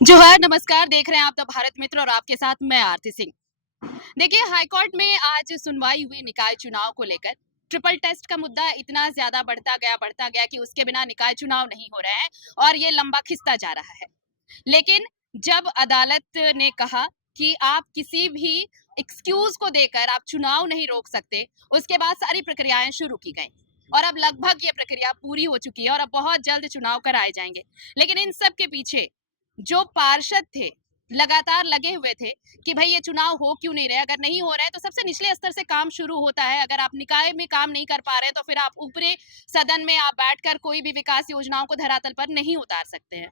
जोहार, नमस्कार। देख रहे हैं आप द भारत मित्र और आपके साथ मैं आरती सिंह। देखिए, हाईकोर्ट में आज सुनवाई हुई निकाय चुनाव को लेकर। ट्रिपल टेस्ट का मुद्दा इतना ज्यादा बढ़ता गया कि उसके बिना निकाय चुनाव नहीं हो रहे हैं और ये लंबा खिंचता जा रहा है। लेकिन जब अदालत ने कहा कि आप किसी भी एक्सक्यूज को देकर आप चुनाव नहीं रोक सकते, उसके बाद सारी प्रक्रियाएं शुरू की गई और अब लगभग ये प्रक्रिया पूरी हो चुकी है और अब बहुत जल्द चुनाव कराए जाएंगे। लेकिन इन सब के पीछे जो पार्षद थे, लगातार लगे हुए थे कि भाई ये चुनाव हो क्यों नहीं रहे। अगर नहीं हो रहा है तो सबसे निचले स्तर से काम शुरू होता है। अगर आप निकाय में काम नहीं कर पा रहे तो फिर आप ऊपरी सदन में आप बैठकर कोई भी विकास योजनाओं को धरातल पर नहीं उतार सकते हैं।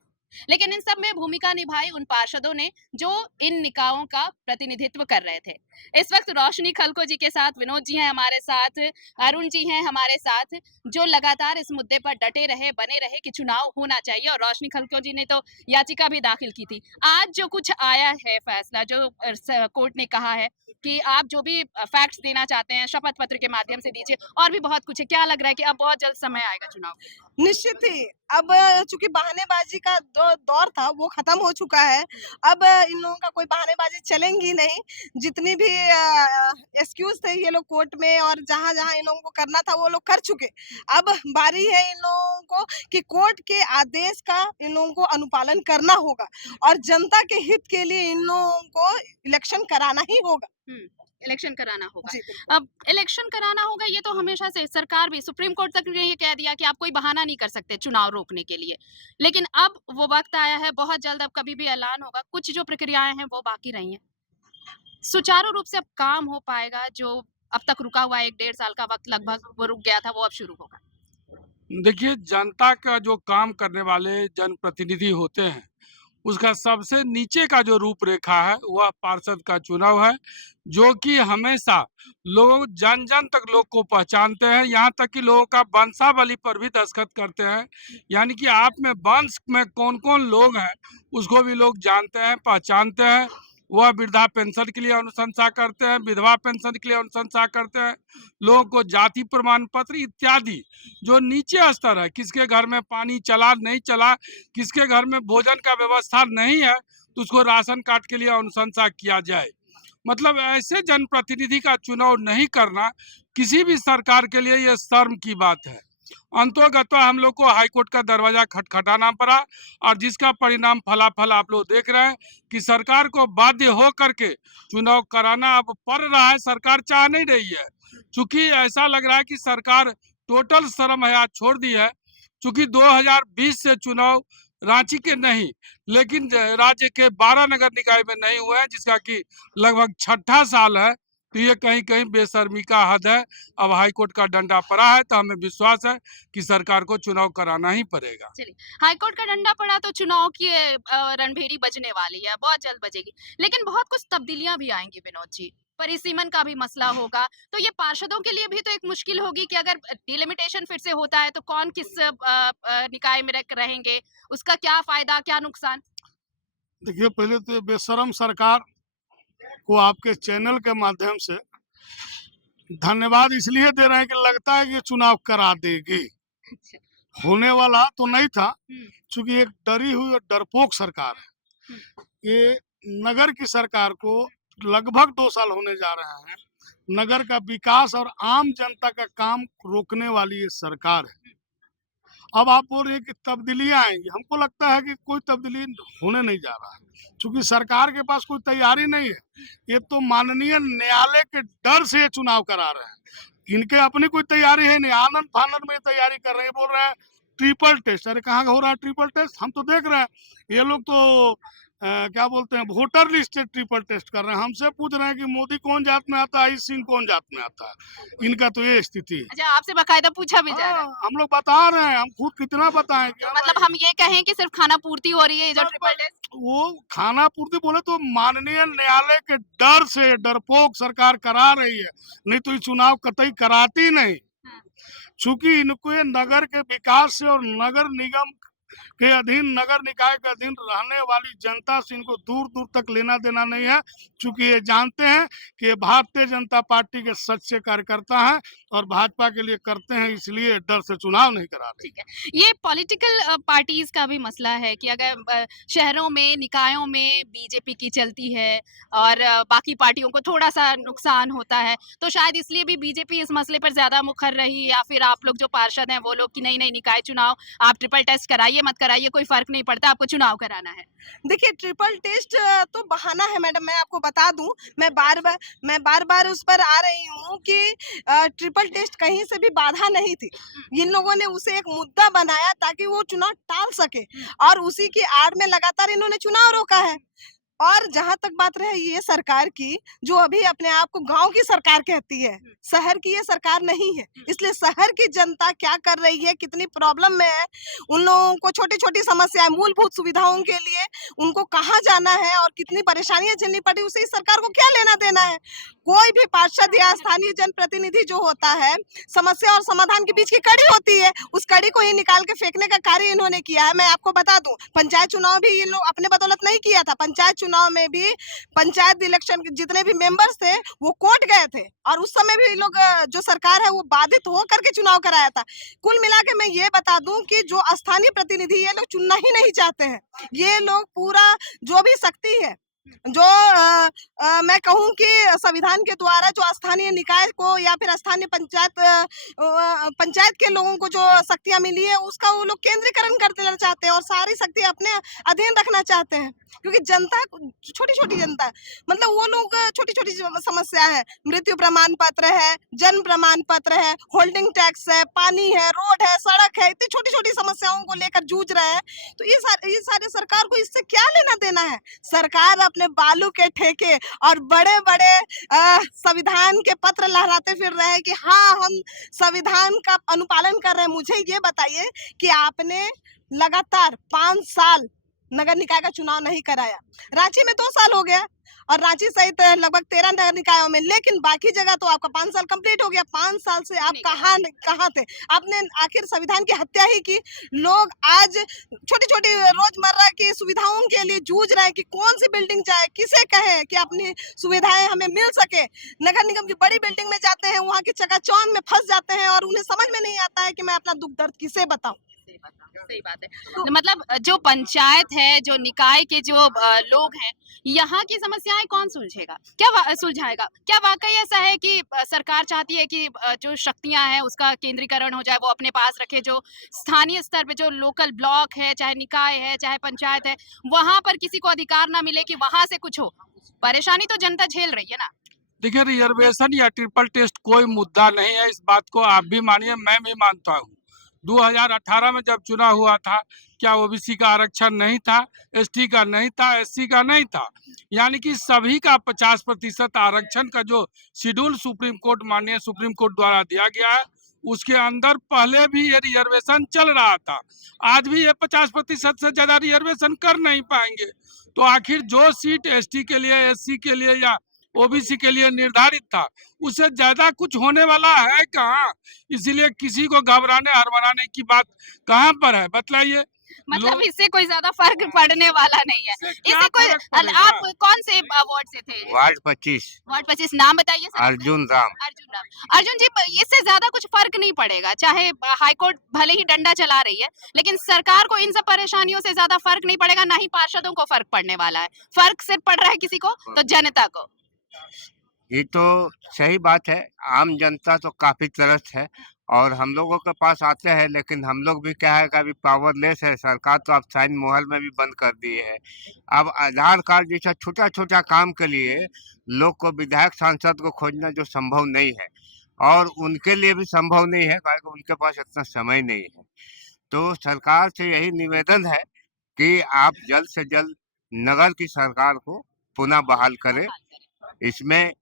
लेकिन इन सब में भूमिका निभाई उन पार्षदों ने जो इन निकायों का प्रतिनिधित्व कर रहे थे। इस वक्त रोशनी खलको जी के साथ विनोद जी हैं हमारे साथ, अरुण जी हैं हमारे साथ, जो लगातार इस मुद्दे पर डटे रहे, बने रहे कि चुनाव होना चाहिए। और रोशनी खलको जी ने तो याचिका भी दाखिल की थी। आज जो कुछ आया है फैसला, जो कोर्ट ने कहा है कि आप जो भी फैक्ट्स देना चाहते हैं शपथ पत्र के माध्यम से दीजिए, और भी बहुत कुछ है। क्या लग रहा है कि अब बहुत जल्द समय आएगा चुनाव के लिए? निश्चित ही। अब चूंकि बहानेबाजी का दौर था वो खत्म हो चुका है। अब इन लोगों का कोई बहानेबाजी चलेंगी नहीं। जितनी भी एक्सक्यूज थे ये लोग कोर्ट में और जहां जहां इन लोगों को करना था वो लोग कर चुके। अब बारी है इन लोगों को कि कोर्ट के आदेश का इन लोगों को अनुपालन करना होगा और जनता के हित के लिए इन लोगों को इलेक्शन कराना ही होगा। इलेक्शन कराना होगा। जी अब इलेक्शन कराना होगा, ये तो हमेशा से सरकार भी, सुप्रीम कोर्ट तक ने ये कह दिया कि आप कोई बहाना नहीं कर सकते चुनाव रोकने के लिए। लेकिन अब वो वक्त आया है, बहुत जल्द अब कभी भी ऐलान होगा। कुछ जो प्रक्रियाएं हैं वो बाकी रही हैं। सुचारू रूप से अब काम हो पाएगा। जो अब तक रुका हुआ 1 डेढ़ साल का वक्त लगभग वो रुक गया था, वो अब शुरू होगा। देखिए, जनता का जो काम करने वाले जनप्रतिनिधि होते हैं, उसका सबसे नीचे का जो रूपरेखा है वह पार्षद का चुनाव है, जो कि हमेशा लोग जन-जन तक लोग को पहचानते हैं, यहाँ तक कि लोगों का वंशावली पर भी दस्तखत करते हैं। यानी कि आप में वंश में कौन-कौन लोग हैं, उसको भी लोग जानते हैं, पहचानते हैं। वह वृद्धा पेंशन के लिए अनुशंसा करते हैं, विधवा पेंशन के लिए अनुशंसा करते हैं, लोगों को जाति प्रमाण पत्र इत्यादि जो नीचे स्तर है, किसके घर में पानी चला, नहीं चला, किसके घर में भोजन का व्यवस्था नहीं है, तो उसको राशन कार्ड के लिए अनुशंसा किया जाए। मतलब ऐसे जनप्रतिनिधि का चुनाव नहीं करना किसी भी सरकार के लिए ये शर्म की बात है। अंतोगत्वा हम लोग को हाईकोर्ट का दरवाजा खटखटाना पड़ा और जिसका परिणाम फलाफल आप लोग देख रहे हैं कि सरकार को बाध्य हो करके चुनाव कराना अब पड़ रहा है। सरकार चाह नहीं रही है, चूंकि ऐसा लग रहा है कि सरकार टोटल शर्म हया छोड़ दी है। चूंकि 2020 से चुनाव रांची के नहीं लेकिन राज्य के 12 नगर निकाय में नहीं हुए हैं, जिसका कि लगभग छठा साल है। तो ये कहीं कहीं बेशर्मी का हद है। अब हाईकोर्ट का डंडा पड़ा है तो हमें विश्वास है कि सरकार को चुनाव कराना ही पड़ेगा। चलिए, हाईकोर्ट का डंडा पड़ा तो चुनाव की रणभेरी बजने वाली है, बहुत जल्द बजेगी। लेकिन बहुत कुछ तब्दीलियां भी आएंगी विनोद जी। परिसीमन का भी मसला होगा, तो ये पार्षदों के लिए भी तो एक मुश्किल होगी कि अगर डिलिमिटेशन फिर से होता है तो कौन किस निकाय में रहेंगे, उसका क्या फायदा क्या नुकसान। देखिए, पहले तो ये बेशरम सरकार को आपके चैनल के माध्यम से धन्यवाद इसलिए दे रहे हैं कि लगता है कि ये चुनाव करा देगी। अच्छा। होने वाला तो नहीं था, हम्म, क्योंकि एक डरी हुई और डरपोक सरकार है। हम्म, ये नगर की सरकार को लगभग 2 साल होने जा रहे हैं। नगर का विकास और आम जनता का काम रोकने वाली ये सरकार है। अब आप बोल रहे हैं कि तब्दीलियां आएंगी, हमको लगता है कि कोई तब्दीली होने नहीं जा रहा है, क्योंकि सरकार के पास कोई तैयारी नहीं है। ये तो माननीय न्यायालय के डर से ये चुनाव करा रहे हैं। इनके अपनी कोई तैयारी है नहीं, आनंद फानंद में तैयारी कर रहे हैं। बोल रहे हैं ट्रिपल टेस्ट, अरे कहाँ हो रहा है ट्रिपल टेस्ट? हम तो देख रहे हैं ये लोग तो क्या बोलते हैं, वोटर लिस्ट ट्रिपल टेस्ट कर रहे हैं। हमसे पूछ रहे हैं कि मोदी कौन जात में आता है, सिंह कौन जात में आता है। इनका तो ये स्थिति है। अच्छा, आपसे बाकायदा पूछा भी जा रहा है। हम लोग बता रहे हैं, हम खुद कितना बताएं तो क्या मतलब हम ये कहें कि सिर्फ खाना पूर्ति हो रही है ये जो ट्रिपल टेस्ट। वो खाना पूर्ति बोले तो माननीय न्यायालय के डर से डरपोक सरकार करा रही है, नहीं तो ये चुनाव कतई कराती नहीं। चूंकि इनको ये नगर के विकास से और नगर निगम के अधीन, नगर निकाय के अधीन रहने वाली जनता से इनको दूर दूर तक लेना देना नहीं है, क्योंकि ये जानते हैं कि ये भारतीय जनता पार्टी के सच्चे कार्यकर्ता हैं और भाजपा के लिए करते हैं, इसलिए डर से चुनाव नहीं करा रहे। ठीक है, ये पॉलिटिकल पार्टीज का भी मसला है कि अगर शहरों में निकायों में बीजेपी की चलती है और बाकी पार्टियों को थोड़ा सा नुकसान होता है, तो शायद इसलिए भी बीजेपी इस मसले पर ज्यादा मुखर रही, या फिर आप लोग जो पार्षद हैं वो लोग कि नहीं नहीं निकाय चुनाव आप ट्रिपल टेस्ट कराइए मत कराइए कोई फर्क नहीं पड़ता, आपको चुनाव कराना है। देखिए, ट्रिपल टेस्ट तो बहाना है मैडम। मैं आपको बता दूं, मैं बार बार उस पर आ रही हूँ कि ट्रिपल टेस्ट कहीं से भी बाधा नहीं थी। इन लोगों ने उसे एक मुद्दा बनाया ताकि वो चुनाव टाल सके, और उसी की आड़ में लगातार इन्होंने चुनाव रोका है। और जहां तक बात रहे ये सरकार की, जो अभी अपने आप को गांव की सरकार कहती है, शहर की ये सरकार नहीं है। इसलिए शहर की जनता क्या कर रही है, कितनी प्रॉब्लम में है, उन लोगों को छोटी छोटी समस्याएं, मूलभूत सुविधाओं के लिए उनको कहाँ जाना है और कितनी परेशानियां झेलनी पड़ी, उसे इस सरकार को क्या लेना देना है। कोई भी पार्षद या स्थानीय जनप्रतिनिधि जो होता है, समस्या और समाधान के बीच की कड़ी होती है, उस कड़ी को ही निकाल के फेंकने का कार्य इन्होंने किया है। मैं आपको बता दूं, पंचायत चुनाव भी ये लोग अपने बदौलत नहीं किया था। पंचायत चुनाव में भी पंचायत इलेक्शन के जितने भी मेंबर्स थे वो कोर्ट गए थे, और उस समय भी लोग जो सरकार है वो बाधित हो करके चुनाव कराया था। कुल मिला के मैं ये बता दूं कि जो स्थानीय प्रतिनिधि ये लोग चुनना ही नहीं चाहते हैं। ये लोग पूरा जो भी शक्ति है, जो मैं कहूं कि संविधान के द्वारा जो स्थानीय निकाय को या फिर स्थानीय पंचायत के लोगों को जो शक्तियां मिली है, उसका वो लोग केंद्रीकरण कर देना चाहते हैं और सारी शक्ति अपने अधीन रखना चाहते हैं। क्योंकि जनता, छोटी छोटी जनता, मतलब वो लोग छोटी छोटी समस्या है, मृत्यु प्रमाण पत्र है, जन्म प्रमाण पत्र है, होल्डिंग टैक्स है, पानी है, रोड है, सड़क है, इतनी छोटी छोटी समस्याओं को लेकर जूझ रहे हैं। तो ये सारे सरकार को इससे क्या लेना देना है। सरकार अपने बालू के ठेके और बड़े बड़े संविधान के पत्र लहराते फिर रहे हैं कि हाँ हम संविधान का अनुपालन कर रहे हैं। मुझे ये बताइए कि आपने लगातार 5 साल नगर निकाय का चुनाव नहीं कराया। रांची में 2 साल हो गया, और रांची सहित लगभग 13 नगर निकायों में, लेकिन बाकी जगह तो आपका 5 साल कंप्लीट हो गया। 5 साल से आप कहाँ थे? आपने आखिर संविधान की हत्या ही की। लोग आज छोटी छोटी रोजमर्रा की सुविधाओं के लिए जूझ रहे हैं कि कौन सी बिल्डिंग चाहे, किसे कहे कि अपनी सुविधाएं हमें मिल सके। नगर निगम की बड़ी बिल्डिंग में जाते हैं, वहाँ की चकाचौंध में फंस जाते हैं और उन्हें समझ में नहीं आता है कि मैं अपना दुख दर्द किसे बताऊं। सही बात है। तो मतलब जो पंचायत है, जो निकाय के जो लोग हैं, यहाँ की समस्याएं कौन सुलझेगा, क्या सुलझाएगा? क्या वाकई ऐसा है कि सरकार चाहती है कि जो शक्तियां हैं उसका केंद्रीकरण हो जाए, वो अपने पास रखे, जो स्थानीय स्तर पे जो लोकल ब्लॉक है, चाहे निकाय है, चाहे पंचायत है, वहां पर किसी को अधिकार ना मिले कि वहां से कुछ हो? परेशानी तो जनता झेल रही है ना। देखिए, रिजर्वेशन या ट्रिपल टेस्ट कोई मुद्दा नहीं है, इस बात को आप भी मानिए, मैं भी मानता हूँ। 2018 में जब चुनाव हुआ था, क्या ओबीसी का आरक्षण नहीं था, एसटी का नहीं था, एससी का नहीं था, यानी कि सभी का 50% आरक्षण का जो शेड्यूल सुप्रीम कोर्ट, माननीय सुप्रीम कोर्ट द्वारा दिया गया है, उसके अंदर पहले भी ये रिजर्वेशन चल रहा था। आज भी ये 50% से ज्यादा रिजर्वेशन कर नहीं पाएंगे। तो आखिर जो सीट एसटी के लिए, एससी के लिए या ओबीसी के लिए निर्धारित था, उससे ज्यादा कुछ होने वाला है कहाँ? इसीलिए किसी को घबराने हड़बड़ाने की बात कहाँ पर है, बतलाइए। मतलब इससे कोई ज्यादा फर्क पड़ने वाला नहीं है। क्या इससे कोई, फर्क पड़ेगा? आप कौन से वार्ड से थे? वार्ड 25 वार्ड 25, नाम बताइए सर। अर्जुन राम। अर्जुन राम। अर्जुन जी, इससे ज्यादा कुछ फर्क नहीं पड़ेगा, चाहे हाईकोर्ट भले ही डंडा चला रही है, लेकिन सरकार को इन सब परेशानियों से ज्यादा फर्क नहीं पड़ेगा, ना ही पार्षदों को फर्क पड़ने वाला है। फर्क सिर्फ पड़ रहा है किसी को, तो जनता को। ये तो सही बात है, आम जनता तो काफी त्रस्त है और हम लोगों के पास आते हैं, लेकिन हम लोग भी क्या है कि अभी पावरलेस है। सरकार तो अब साइन मोहर में भी बंद कर दी है। अब आधार कार्ड जैसा छोटा छोटा काम के लिए लोग को विधायक सांसद को खोजना जो संभव नहीं है, और उनके लिए भी संभव नहीं है क्योंकि उनके पास इतना समय नहीं है। तो सरकार से यही निवेदन है कि आप जल्द से जल्द नगर की सरकार को पुनः बहाल करें, इसमें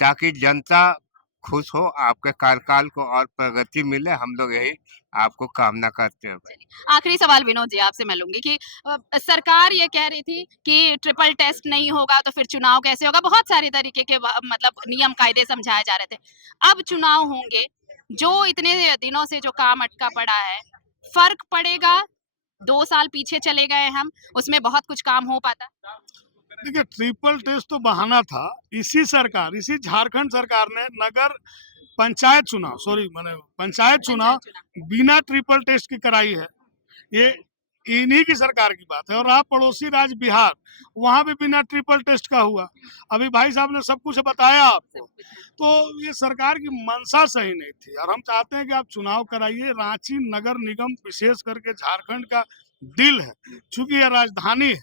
ताकि जनता खुश हो, आपके कार्यकाल को और प्रगति मिले। हम लोग यही आपको कामना करते हैं। आखिरी सवाल विनोद जी आपसे मैं लूंगी कि सरकार ये कह रही थी कि ट्रिपल टेस्ट नहीं होगा तो फिर चुनाव कैसे होगा, बहुत सारे तरीके के मतलब नियम कायदे समझाए जा रहे थे। अब चुनाव होंगे, जो इतने दिनों से जो काम अटका पड़ा है, फर्क पड़ेगा 2 साल पीछे चले गए हम, उसमें बहुत कुछ काम हो पाता। देखिए, ट्रिपल टेस्ट तो बहाना था। इसी झारखंड सरकार ने नगर पंचायत चुनाव मैंने पंचायत चुनाव बिना ट्रिपल टेस्ट की कराई है। ये इन्हीं की सरकार की बात है। और आप पड़ोसी राज्य बिहार, वहां भी बिना ट्रिपल टेस्ट का हुआ। अभी भाई साहब ने सब कुछ बताया आपको। तो ये सरकार की मंशा सही नहीं थी, और हम चाहते हैं कि आप चुनाव कराइए। रांची नगर निगम विशेष करके झारखंड का दिल है, चूंकि यह राजधानी है।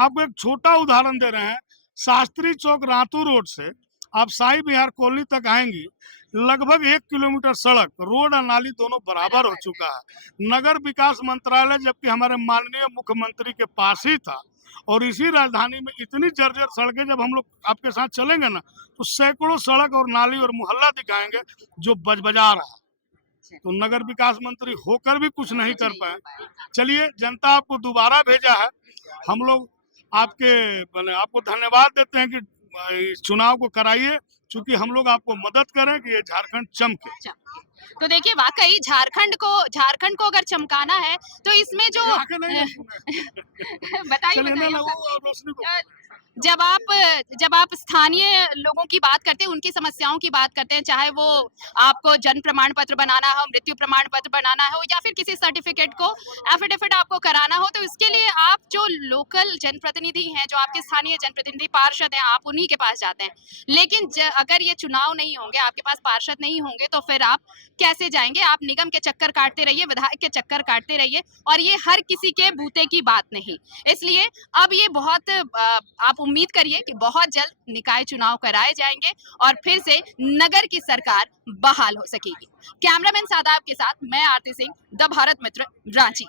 आपको एक छोटा उदाहरण दे रहे हैं। शास्त्री चौक रातू रोड से आप साई विहार कॉलोनी तक आएंगी, लगभग 1 किलोमीटर सड़क, रोड और नाली दोनों बराबर हो चुका है। नगर विकास मंत्रालय जबकि हमारे माननीय मुख्यमंत्री के पास ही था, और इसी राजधानी में इतनी जर्जर सड़कें, जब हम लोग आपके साथ चलेंगे ना, तो सैकड़ों सड़क और नाली और मोहल्ला दिखाएंगे जो बजबजा रहा है। तो नगर विकास मंत्री होकर भी कुछ नहीं कर पाए। चलिए, जनता आपको दोबारा भेजा है। हम लोग आपको धन्यवाद देते हैं कि इस चुनाव को कराइए, क्योंकि हम लोग आपको मदद करें कि ये झारखंड चमके। तो देखिए, वाकई झारखंड को अगर चमकाना है तो इसमें जो बताइए चलिए ना, बताइए। वो रोशनी को जब आप स्थानीय लोगों की बात करते हैं, उनकी समस्याओं की बात करते हैं, चाहे वो आपको जन्म प्रमाण पत्र बनाना हो, मृत्यु प्रमाण पत्र बनाना हो, या फिर किसी सर्टिफिकेट को एफिडेविट आपको कराना हो, तो इसके लिए आप जो लोकल जनप्रतिनिधि हैं, जो आपके स्थानीय जनप्रतिनिधि पार्षद हैं, आप उन्हीं के पास जाते हैं। लेकिन अगर ये चुनाव नहीं होंगे, आपके पास पार्षद नहीं होंगे, तो फिर आप कैसे जाएंगे? आप निगम के चक्कर काटते रहिए, विधायक के चक्कर काटते रहिए, और ये हर किसी के बूते की बात नहीं। इसलिए अब ये बहुत आप उम्मीद करिए कि बहुत जल्द निकाय चुनाव कराए जाएंगे और फिर से नगर की सरकार बहाल हो सकेगी। कैमरामैन सादाब के साथ मैं आरती सिंह, द भारत मित्र, रांची।